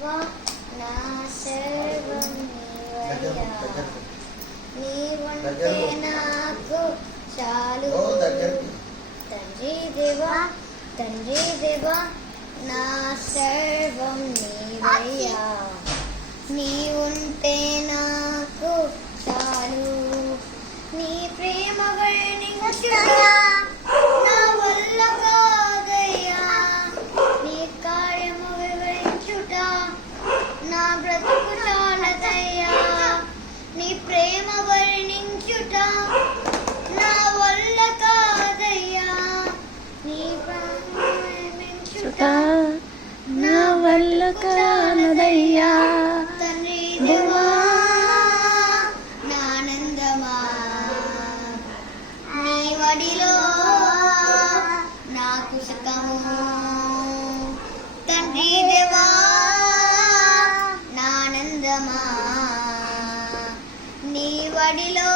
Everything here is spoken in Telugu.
దేవా నా సర్వం నీవయ్యా, నీవుంటే నాకు చాలు. తండ్రి దేవా నా సర్వం నీవయ్యా, నీవుంటే నాకు చాలు. నీ ప్రేమ వర్ణించుట నా వల్ల కాదయ్యా, నీ కార్యము వివరించుట నా బ్రతుకు చాలదయ్యా. నీ ప్రేమ వర్ణించుట నా వల్ల కాదయ్యా, నీ ప్రేమ వర్ణించుట నా వల్ల కానదయ్యా. తండ్రి దేవా నా ఆనందమా, నీ వడిలో నాకు సుఖము. తండ్రి దేవా నా ఆనందమా, నీ వడిలో